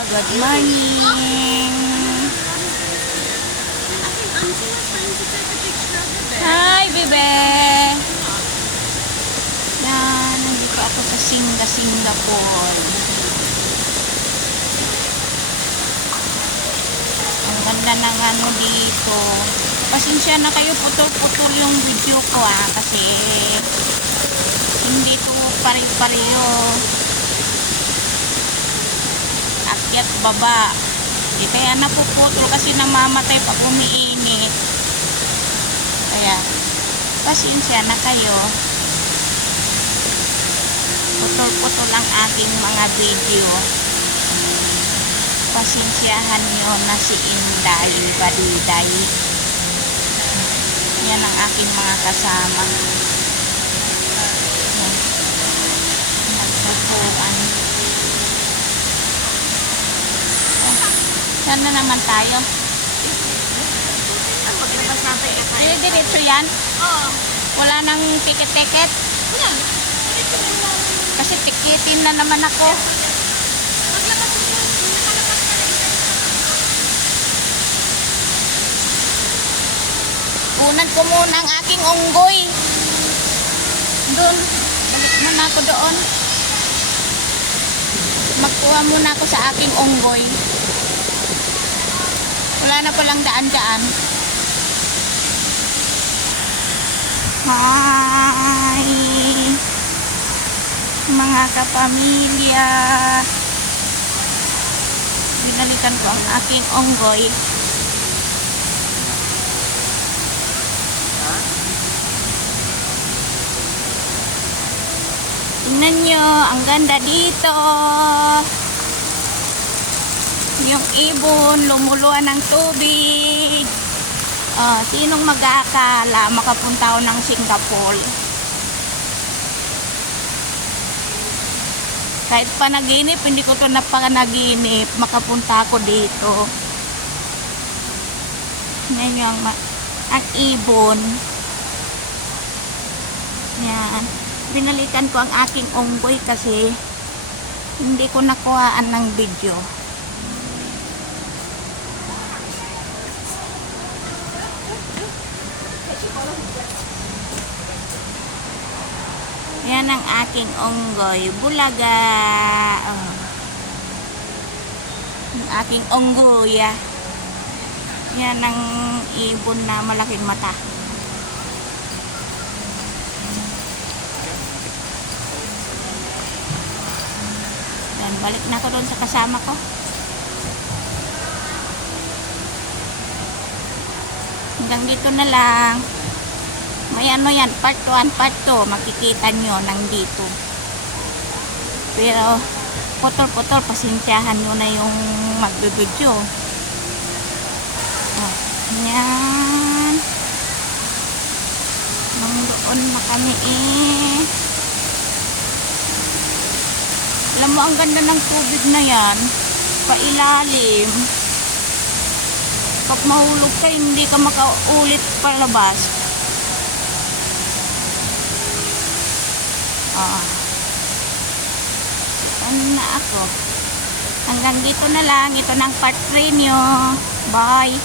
Good morning. Hi, bebe. Yan, nandito ako sa Singapore. Ang ganda ng ano dito. Pasensya na kayo, putol-putol yung video ko kasi hindi to pare-pareho. Akyat baba. Di kaya napuputol kasi namamatay pag umiinit. Kaya pasensya na kayo. Putol-putol ang aking mga video. Pasensyahan nyo na si Inday Badiday. Yan ang aking mga kasama. Nagpupuan. Saan na naman tayo? Paglabas natin kakain. Diretso yan? Oo. Wala nang tiket-tiket? Wala. Kasi tikitin na naman ako. Paglabas mo, nakalabas ka rin. Kunan ko muna ang aking unggoy. Doon. Balik muna ako doon. Magkuha muna ako sa aking unggoy. Wala na palang daan-daan. Hi! Mga kapamilya. Binalikan ko ang aking unggoy. Tingnan nyo, ang ganda dito. Yung ibon, lumuluan ng tubig. Sinong mag-aakala makapunta ako ng Singapore? Kahit panaginip, hindi ko ito napanaginip. Makapunta ako dito. Ngayon, ang ibon. Yan. Binalikan ko ang aking unggoy kasi hindi ko nakuhaan ng video. Yan ang aking unggoy. Bulaga. Oh. Ang aking unggoy. Yan ang ibon na malaking mata. Yan, balik na ako doon sa kasama ko. Hanggang dito na lang. May ano yan, part 1, part 2. Makikita nyo nang dito. Pero, putol-putol, pasensyahan nyo na yung magbibidyo. Oh, yan. Nandoon na kami Alam mo, ang ganda ng tubig na yan. Pailalim. Pag mahulog ka, hindi ka makaulit palabas. Ano na ako. Hanggang dito na lang. Ito ng part 3 nyo. Bye.